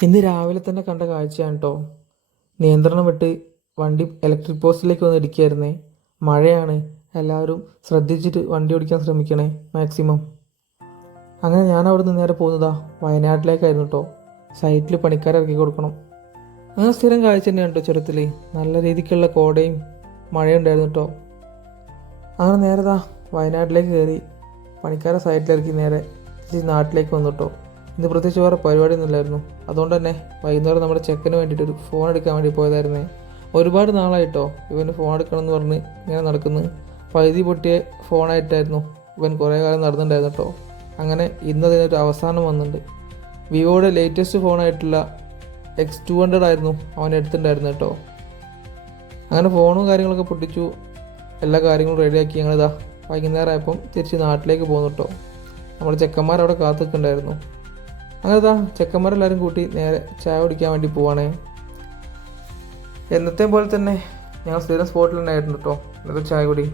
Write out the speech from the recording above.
ഇന്ന് രാവിലെ തന്നെ കണ്ട കാഴ്ചയാണ് കേട്ടോ നിയന്ത്രണം വിട്ട് വണ്ടി ഇലക്ട്രിക് പോസ്റ്റിലേക്ക് വന്ന് ഇടിക്കുകയായിരുന്നേ മഴയാണ്. എല്ലാവരും ശ്രദ്ധിച്ചിട്ട് വണ്ടി ഓടിക്കാൻ ശ്രമിക്കണേ മാക്സിമം അങ്ങനെ ഞാൻ അവിടെ നിന്ന് നേരെ പോകുന്നതാ വയനാട്ടിലേക്കായിരുന്നു കേട്ടോ സൈറ്റിൽ പണിക്കാരെ ഇറക്കി കൊടുക്കണം. അങ്ങനെ സ്ഥിരം കാഴ്ച തന്നെയാണ് കേട്ടോ ചുരത്തിൽ നല്ല രീതിക്കുള്ള കോടയും മഴയുണ്ടായിരുന്നു കേട്ടോ അങ്ങനെ നേരതാ വയനാട്ടിലേക്ക് കയറി പണിക്കാരെ സൈറ്റിലിറക്കി നേരെ നാട്ടിലേക്ക് വന്നു കേട്ടോ ഇന്ന് പ്രത്യേകിച്ച് വേറെ പരിപാടിയൊന്നും ഇല്ലായിരുന്നു അതുകൊണ്ട് തന്നെ വൈകുന്നേരം നമ്മുടെ ചെക്കന് വേണ്ടിയിട്ട് ഒരു ഫോൺ എടുക്കാൻ വേണ്ടി പോയതായിരുന്നേ. ഒരുപാട് നാളായിട്ടോ ഇവന് ഫോൺ എടുക്കണം എന്ന് പറഞ്ഞ് ഇങ്ങനെ നടക്കുന്നു. പകുതി പൊട്ടിയ ഫോണായിട്ടായിരുന്നു ഇവൻ കുറേ കാലം നടന്നിട്ടുണ്ടായിരുന്നു കേട്ടോ. അങ്ങനെ ഇന്ന് അതിനൊരു അവസാനം വന്നിട്ടുണ്ട്. വിവോയുടെ ലേറ്റസ്റ്റ് ഫോണായിട്ടുള്ള എക്സ് ടു ഹൺഡ്രഡ് ആയിരുന്നു അവൻ എടുത്തിട്ടുണ്ടായിരുന്നു കേട്ടോ. അങ്ങനെ ഫോണും കാര്യങ്ങളൊക്കെ പൊട്ടിച്ചു. എല്ലാ കാര്യങ്ങളും റെഡിയാക്കി ഞങ്ങളിതാ വൈകുന്നേരം ആയപ്പം തിരിച്ച് നാട്ടിലേക്ക് പോകുന്നു കേട്ടോ. നമ്മുടെ ചെക്കന്മാരവിടെ കാത്തു നിൽക്കുന്നുണ്ടായിരുന്നു അങ്ങനെ ഇതാ ചെക്കന്മാരെല്ലാവരും കൂട്ടി നേരെ ചായ കുടിക്കാൻ വേണ്ടി പോവാണേ. എന്നത്തെ പോലെ തന്നെ ഞങ്ങൾ സ്ഥിരം സ്പോട്ടിലുണ്ടായിരുന്നു കേട്ടോ ഇന്നത്തെ ചായ കുടി.